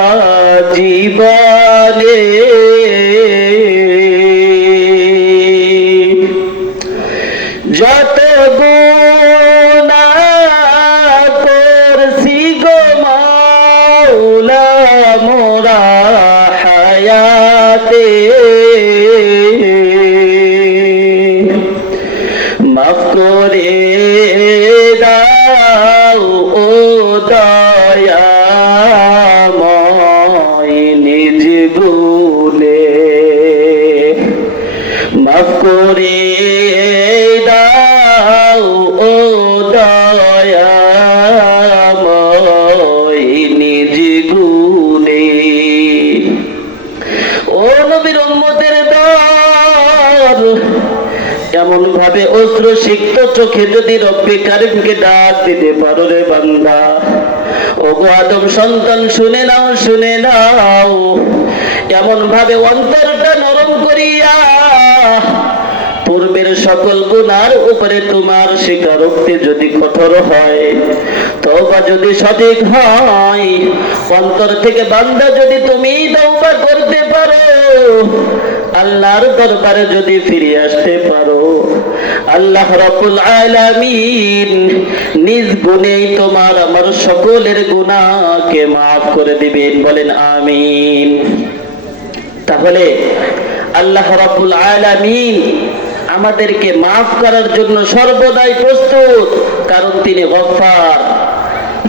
জীবনে, যত গুনাহ করছি গো মাওলা মোরা হায়াতে, মাফ করে দাও ও দয়াময় নিজ গুণে, মাফ করে দাও ও দয়াময় নিজ গুণে। ও নবীর উম্মতের দল, এমন ভাবে অশ্রু সিক্ত চোখে যদি রব্বে কারিমকে ডাক দিতে পারো রে বান্দা, ও গো আদম সন্তান শুনে নাও, শুনে নাও, এমন ভাবে অন্তরটা নরম করিয়া পূর্বের সকল গুনার উপরে তোমার স্বীকারোক্তি যদি কঠোর হয়, তওবা যদি সঠিক হয়, অন্তর থেকে বান্দা যদি তুমি তওবা করতে পারো, আল্লাহর দরবারে যদি ফিরে আসতে পারো, আল্লাহ রাব্বুল আলামিন নিজ গুণেই তোমার আমার সকলের গুনাহকে মাফ করে দিবেন। বলেন আমিন। তাহলে আল্লাহ রাব্বুল আলামিন আমাদেরকে মাফ করার জন্য সর্বদাই প্রস্তুত, কারণ তিনি গফফার,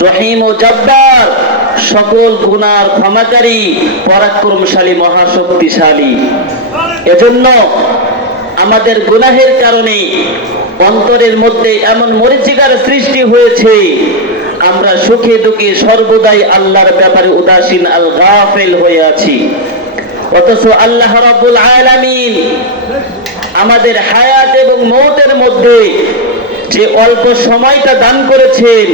রহিম ও জব্বার, সকল গুনার ক্ষমাকারী, পরাক্রমশালী, মহাশক্তিশালী। এজন্য আমাদের গুনাহের কারণে অন্তরের মধ্যে এমন মরিচিকার সৃষ্টি হয়েছে, আমরা সুখে দুঃখে সর্বদাই আল্লাহর ব্যাপারে উদাসীন, আল গাফিল হয়ে আছি। অথচ আল্লাহ রাব্বুল আলামিন আমাদের হায়াত এবং মওতের মধ্যে যে অল্প সময়টা দান করেছেন,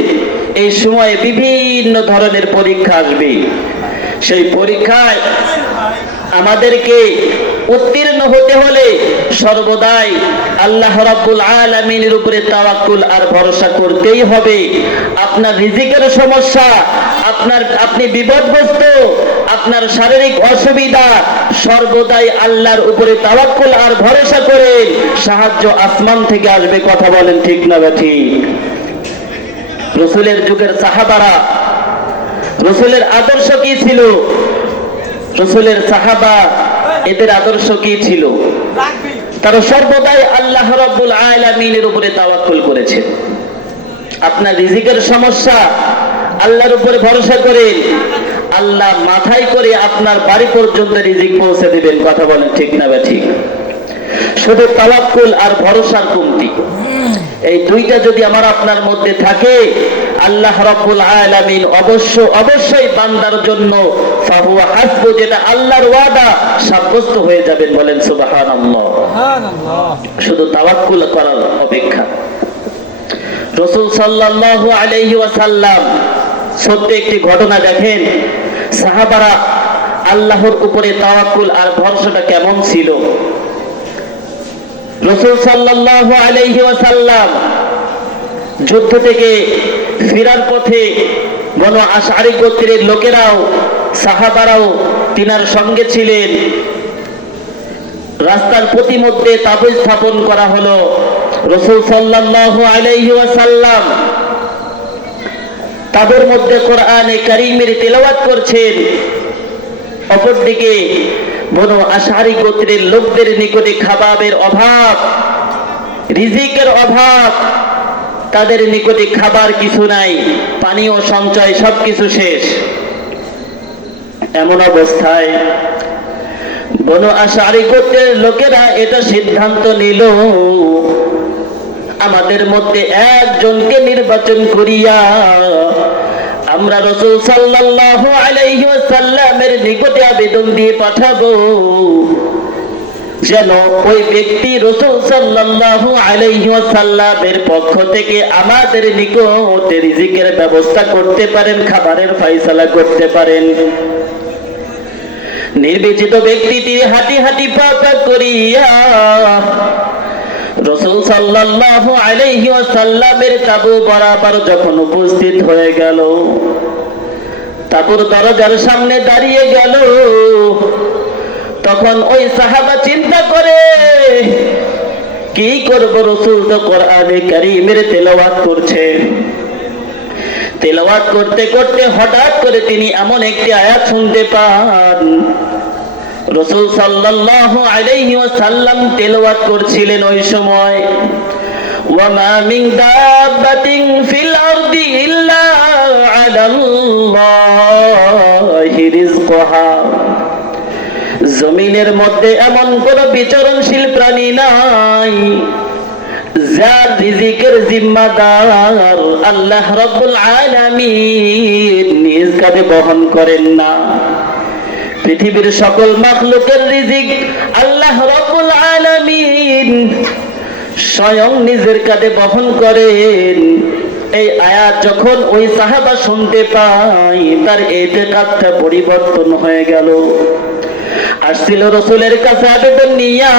এই সময়ে বিভিন্ন ধরনের পরীক্ষা আসবে। সেই পরীক্ষায় আমাদেরকে উত্তীর্ণ হতে হলে সর্বদাই আল্লাহ রাব্বুল আলামিনের উপরে তাওয়াক্কুল আর ভরসা করতেই হবে। আপনার রিজিকের সমস্যা, আপনি বিপদগ্রস্ত, আপনার শারীরিক অসুবিধা, সর্বদাই আল্লাহর উপরে তাওয়াক্কুল আর ভরসা করেন, সাহায্য আসমান থেকে আসবে। কথা বলেন ঠিক না ঠিক? রাসূলের যুগের সাহাবারা, রাসূলের আদর্শ কি ছিল? রাসূলের সাহাবা, এদের আদর্শ কি ছিল? তারা সর্বদাই আল্লাহ রাব্বুল আলামিনের উপরে তাওয়াক্কুল করেছেন। আপনার রিজিকের সমস্যা, আল্লাহর উপরে ভরসা করেন, আল্লাহ মাথায় করে আপনার বাড়ি পর্যন্ত রিজিক পৌঁছে দিবেন। কথা বলেন ঠিক না ঠিক? শুধু তাওয়াক্কুল আর ভরসার কমতি, এই দুইটা যদি আমার আপনার মধ্যে থাকে, আল্লাহ রাব্বুল আলামিন অবশ্যই বান্দার জন্য ফাহুয়া হাসবু, যেটা আল্লাহর ওয়াদা, সাব্যস্ত হয়ে যাবেন। বলেন সুবহানাল্লাহ। শুধু তাওয়াক্কুল করার অপেক্ষা। রাসূল সাল্লাল্লাহু আলাইহি ওয়াসাল্লাম সত্য একটি ঘটনা দেখেন, সাহাবারা আল্লাহর উপরে তাওয়াক্কুল আর ভরসাটা কেমন ছিল। রাসূল সাল্লাল্লাহু আলাইহি ওয়াসাল্লাম যুদ্ধ থেকে ফেরার পথে বনু আশআরী গোত্রের লোকেরাও, সাহাবারাও তিনার সঙ্গে ছিলেন। রাস্তার প্রতিমধ্যে তাঁবু স্থাপন করা হলো। রাসূল সাল্লাল্লাহু আলাইহি ওয়াসাল্লাম তাঁবুর মধ্যে কোরআনে কারীমের তেলাওয়াত করছেন। অপরদিকে বনু আশআরী গোত্রের লোকদের নিকটে খাবারের অভাব, রিজিকের অভাব, তাদের নিকটে খাবার কিছু নাই, পানীয় সঞ্চয় সবকিছু শেষ। এমন অবস্থায় বনু আশআরী গোত্রের লোকেরা এটা সিদ্ধান্ত নিল, আমাদের মধ্যে একজনকে নির্বাচন করিয়া আমরা রাসূল সাল্লাল্লাহু আলাইহি ওয়াসাল্লামের নিকটে আবেদন দিয়ে পাঠাবো, যেন ওই ব্যক্তি রাসূল সাল্লাল্লাহু আলাইহি ওয়াসাল্লামের পক্ষ থেকে আমাদের নিকট রিজিকের ব্যবস্থা করতে পারেন, খাবারের ফয়সালা করতে পারেন। নির্বাচিত ব্যক্তিটি হাঁটি হাঁটি পা পা করিয়া রাসূল সাল্লাল্লাহু আলাইহি ওয়াসাল্লামের তাবু বরাবর যখন উপস্থিত হয়ে গেল, তাবুর দরজার সামনে দাঁড়িয়ে গেল, তখন ওই সাহাবা চিন্তা করে কি করব, রাসূল তো কোরআনে কারীমের তেলাওয়াত করছে। তেলাওয়াত করতে করতে হঠাৎ করে তিনি এমন একটি আয়াত শুনতে পান। রাসূল সাল্লাল্লাহু আলাইহি ওয়াসাল্লাম তেলাওয়াত করছিলেন ওই সময়, ওয়া মা মিন দাব্বাতিন ফিল আরদি ইল্লা আলাল্লাহি রিজকুহা। জমিনের মধ্যে এমন কোন বিচরণশীল প্রাণী নাই যার রিজিকের জিম্মাদার আল্লাহ রাব্বুল আলামিন নিজ কাঁধে বহন করেন না। পৃথিবীর সকল মাখলুকের রিজিক আল্লাহ রাব্বুল আলামিন স্বয়ং নিজের কাঁধে বহন করেন। এই আয়াত যখন ওই সাহাবা শুনতে পায়, তার ইতিকাদটা পরিবর্তন হয়ে গেল। আসছিল রাসূলের কাছে আবেদন নিয়া,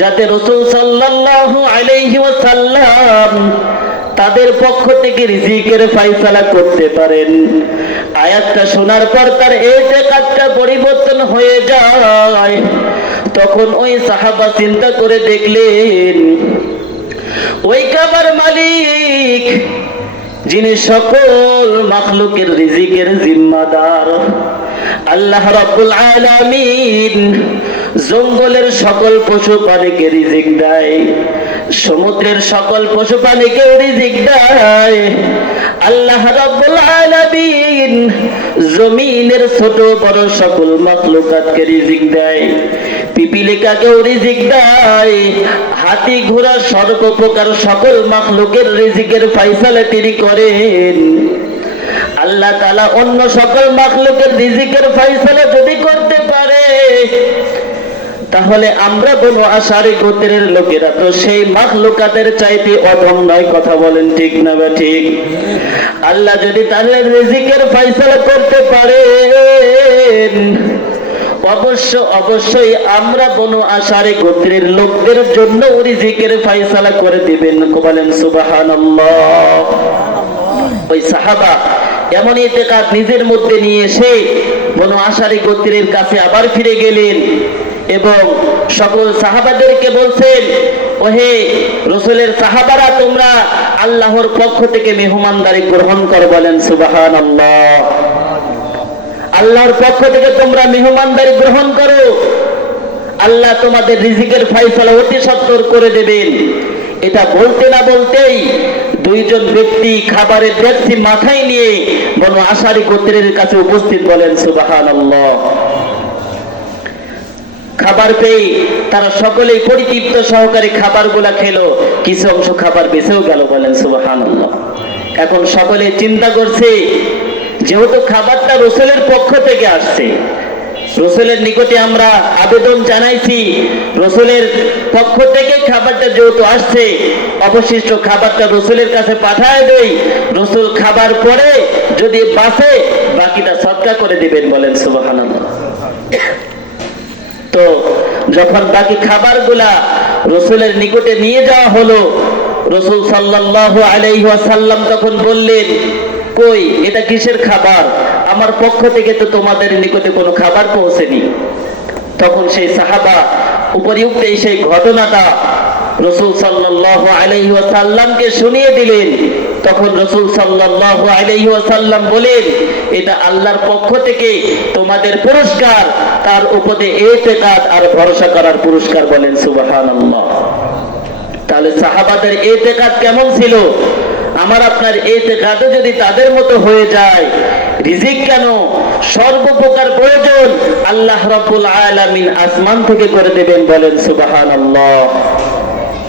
যাতে রাসূল সাল্লাল্লাহু আলাইহি ওয়াসাল্লাম তাদের পক্ষ থেকে রিজিকের ফয়সালা করতে পারেন। আয়াতটা শোনার পর তার ইতিকাদটা পরিবর্তন হয়ে যায়। তখন ওই সাহাবা চিন্তা করে দেখলেন, ওই কাবার মালিক যিনি সকল মাখলুকের রিজিকের জিম্মাদার আল্লাহ রাব্বুল আলামিন জঙ্গলের সকল পশু প্রাণীকে রিজিক দেয়, সমুদ্রের সকল পশু প্রাণীকে রিজিক দেয়। আল্লাহ রাব্বুল আলামিন জমিনের ছোট বড় সকল মাখলুকাতকে রিজিক দেয়, পিপিলিকাকেও রিজিক দেয়, হাতি ঘোড়া সর্বপ্রকার সকল মাখলুকের রিজিকের ফয়সালা তিনি করেন। আল্লাহ তাআলা অন্য সকল মাখলুকের রিজিকের ফয়সালা যদি করতে পারে, তাহলে আমরা বনু আশারি গোত্রের লোকেরা তো সেই মাখলুকাতের চাইতে অধম নয়। কথা বলেন ঠিক না বা ঠিক? আল্লাহ যদি তাদের রিজিকের ফয়সালা করতে পারেন, অবশ্যই আমরা বনু আশারি গোত্রের লোকদের জন্য রিজিকের ফয়সালা করে দিবেন। বলেন সুবহানাল্লাহ। ওই সাহাবা এমন ইতিকাদ নিজের মধ্যে নিয়ে এসে বনু আশারি গোত্রের কাছে আবার ফিরে গেলেন এবং সকল সাহাবাদেরকে বলছেন, ওহে রাসূলের সাহাবারা, তোমরা আল্লাহর পক্ষ থেকে মেহমানদারি গ্রহণ করো। বলেন সুবহানাল্লাহ। আল্লাহর পক্ষ থেকে তোমরা মেহমানদারি গ্রহণ করো, আল্লাহ তোমাদের রিজিকের ফয়সালা অতি সত্বর করে দেবেন। এটা বলতে না বলতেই দুইজন ব্যক্তি খাবারের ডেকচি মাথায় নিয়ে বনু আশারি গোত্রের কাছে উপস্থিত। বলেন সুবহানাল্লাহ। খাবার পেয়ে তারা সকলেই পরিতৃপ্ত সহকারে খাবারগুলা খেলো, কিছু অংশ খাবার বেঁচেও গেল। বলেন সুবহানাল্লাহ। এখন সকলে চিন্তা করছে, যেহেতু খাবারটা রাসূলের পক্ষ থেকে আসছে, রাসূলের নিকটে আমরা আবেদন জানাইছি, রাসূলের পক্ষ থেকে খাবারটা যেহেতু আসছে, অবশিষ্ট খাবারটা রাসূলের কাছে পাঠায় দেই। রাসূল খাবার পরে যদি বাঁচে, বাকিটা সদকা করে দিবেন। বলেন সুবহানাল্লাহ। তো যখন বাকি খাবারগুলা রাসূলের নিকটে নিয়ে যাওয়া হলো, রাসূল সাল্লাল্লাহু আলাইহি ওয়াসাল্লাম তখন বললেন, কই এটা কিসের খাবার? আমার পক্ষ থেকে তো তোমাদের নিকটে কোনো খাবার পৌঁছেনি। তখন সেই সাহাবা উপরিউক্ত সেই ঘটনাটা রাসূল সাল্লাল্লাহু আলাইহি ওয়াসাল্লামকে শুনিয়ে দিলেন। তখন রাসূল সাল্লাল্লাহু আলাইহি ওয়াসাল্লাম বলেন, এটা আল্লাহর পক্ষ থেকে তোমাদের পুরস্কার, তার উপরে ইতিকাদ আর ভরসা করার পুরস্কার। বলেন সুবহানাল্লাহ। তাহলে সাহাবাদের ইতিকাদ কেমন ছিল? আমার আপনার ইতিকাদও যদি তাদের মতো হয়ে যায়, রিজিক কেন, সর্বপ্রকার প্রয়োজন আল্লাহ রাব্বুল আলামিন আসমান থেকে করে দেবেন। বলেন সুবহানাল্লাহ।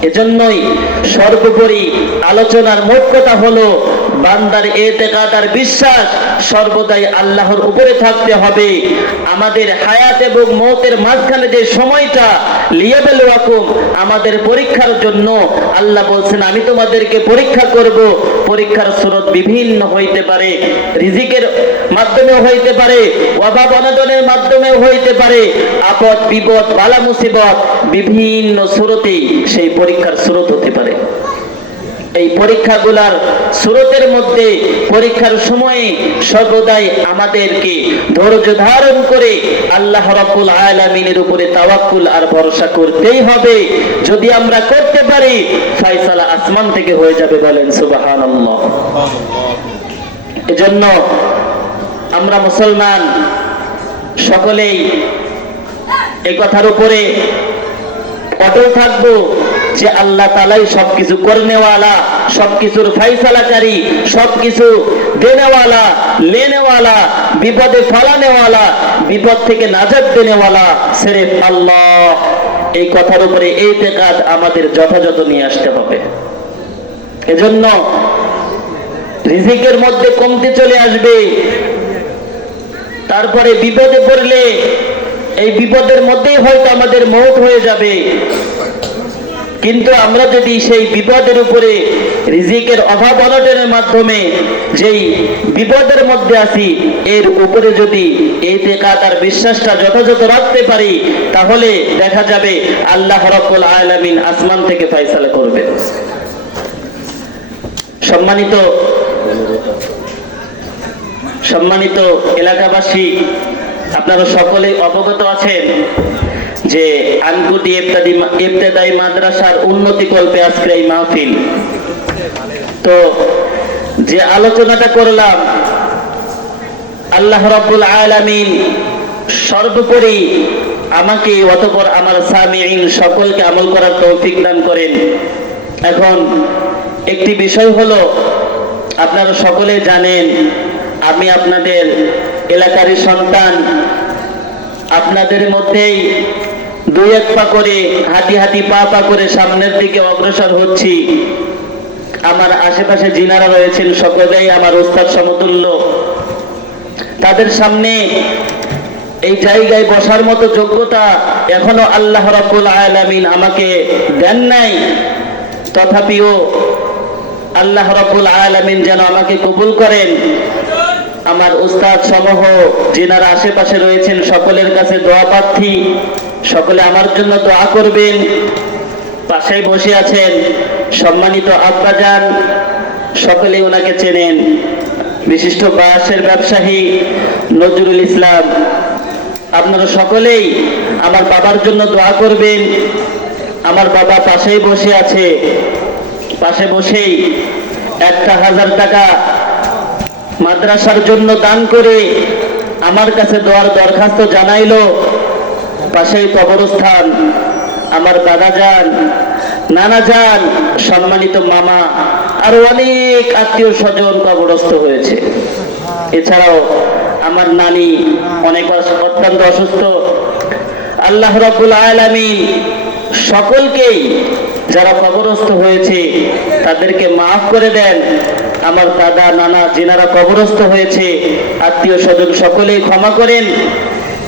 এজন্যই সর্বোপরি আলোচনার মোট কথা হলো, বান্দার ইতিকাদ আর বিশ্বাস সর্বদাই আল্লাহর উপরে থাকতে হবে। আমাদের হায়াত এবং মওতের মাঝখানে যে সময়টা লিয়াবলুয়াকুম, আমাদের পরীক্ষার জন্য আল্লাহ বলছেন আমি তোমাদেরকে পরীক্ষা করব। পরীক্ষার স্রোত বিভিন্ন হইতে পারে, রিজিকের মাধ্যমেও হইতে পারে, অভাব অনটনের মাধ্যমেও হইতে পারে, আপদ বিপদ বালা মুসিবত বিভিন্ন স্রোতে সেই পরীক্ষার স্রোত হতে পারে। এই পরীক্ষাগুলার স্রোতের মধ্যে পরীক্ষার সময়ে সর্বদাই আমাদেরকে ধৈর্য ধারণ করে আল্লাহ রাব্বুল আলামিনের উপরে তাওয়াক্কুল আর ভরসা করতেই হবে। যদি আমরা করতে পারি ফয়সালা আসমান থেকে হয়ে যাবে, বলেন সুবহানাল্লাহ। এজন্য আমরা মুসলমান সকলেই এই কথার উপরে অটল থাকবো যে আল্লাহ তাআলাই সবকিছু করনেওয়ালা, সবকিছুর ফয়সালাকারী, সবকিছু দেনেওয়ালা, লেনেওয়ালা, বিপদে ফালানেওয়ালা, বিপদ থেকে নাজাত দেনেওয়ালা সির্ফ আল্লাহ। এই কথার উপরে ইতিকাদ আমাদের যথাযথ নিয়ে আসতে হবে। এজন্য রিজিকের মধ্যে কমতি চলে আসবে, তারপরে বিপদে পড়লে এই বিপদের মধ্যেই হয়তো আমাদের মওত হয়ে যাবে। কিন্তু আমরা যদি সেই বিপদের উপরে রিজিকের অভাব অনটনের মাধ্যমে যেই বিপদের মধ্যে আছি এর উপরে যদি ইতিকাদ আর বিশ্বাসটা যথাযথ রাখতে পারি, তাহলে দেখা যাবে আল্লাহ রাব্বুল আলামিন আসমান থেকে ফয়সালা করবেন। সম্মানিত এলাকাবাসী, আপনারা সকলে অবগত আছেন যে আনকুটি ইবতেদায়ী মাদ্রাসার উন্নতি কল্পে আজকে এই মাহফিল। তো যে আলোচনাটা করলাম, আল্লাহ রাব্বুল আলামিন সর্বোপরি আমাকে অতঃপর আমার সামিঈন সকলকে আমল করার তৌফিক দান করেন। এখন একটি বিষয় হলো, আপনারা সকলে জানেন আমি আপনাদের এলাকারই সন্তান। আপনাদের মধ্যেই দুই এক পা করে হাঁটি হাঁটি পা পা করে সামনের দিকে অগ্রসর হচ্ছি। আমার আশেপাশে যিনারা রয়েছেন সকলেই আমার উস্তাদ সমতুল্য। তাদের সামনে এই জায়গায় বসার মতো যোগ্যতা এখনো আল্লাহ রাব্বুল আলামিন আমাকে দেন নাই। তথাপিও আল্লাহ রাব্বুল আলামিন যেন আমাকে কবুল করেন। আমার উস্তাদ সমূহ যিনারা আশেপাশে রয়েছেন সকলের কাছে দোয়া প্রার্থী, সকলে আমার জন্য দোয়া করবেন। পাশেই বসে আছেন সম্মানিত আব্বাজান, সকলে ওনাকে চেনেন, বিশিষ্ট বাঁশের ব্যবসায়ী নজরুল ইসলাম। আপনারা সকলেই আমার বাবার জন্য দোয়া করবেন। আমার বাবা পাশেই বসে আছে, পাশে বসেই 1000 টাকা মাদ্রাসার জন্য দান করে আমার কাছে দোয়ার দরখাস্ত জানাইলো। পাশেই কবরস্থান, আমার দাদা যান, নানা যান, সম্মানিত মামা, আর অনেক আত্মীয় স্বজন কবরস্থ হয়েছে। এছাড়াও আমার নানি অনেক অত্যন্ত অসুস্থ। আল্লাহ রাব্বুল আলামিন সকলকেই যারা কবরস্থ হয়েছে তাদেরকে মাফ করে দেন। আমার দাদা নানা যিনারা কবরস্থ হয়েছে আত্মীয় স্বজন সকলেই ক্ষমা করেন।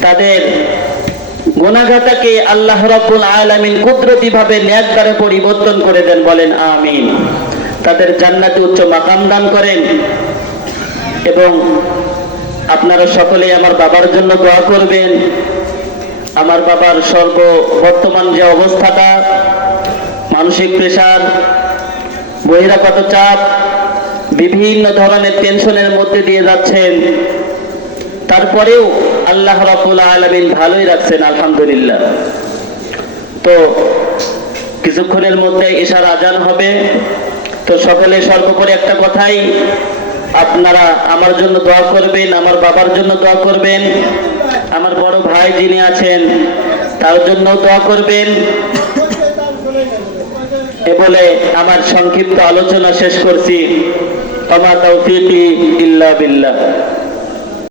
তাদের গুনাহগাতাকে আল্লাহ রাব্বুল আলামিন কুদরতি ভাবে নেক দ্বারা পরিবর্তন করে দেন, বলেন আমিন। তাদের জান্নাতে উচ্চ মাকাম দান করেন। এবং আপনারা সকলেই আমার বাবার জন্য দোয়া করবেন। আমার বাবার বর্তমান যে অবস্থাটা, মানসিক প্রেসার, বহিরাগত চাপ, বিভিন্ন ধরনের টেনশনের মধ্যে দিয়ে যাচ্ছেন, তারপরেও আল্লাহ রাব্বুল আলামিন ভালোই রাখছেন, আলহামদুলিল্লাহ। তো কিছুক্ষণের মধ্যে ইশার আজান হবে। তো সকলে সর্বোপরি একটা কথাই, আপনারা আমার জন্য দোয়া করবেন, আমার বাবার জন্য দোয়া করবেন, আমার বড় ভাই যিনি আছেন তার জন্য দোয়া করবেন। এ বলে আমার সংক্ষিপ্ত আলোচনা শেষ করছি। ওয়া মা তাওফীকি ইল্লা বিল্লাহ।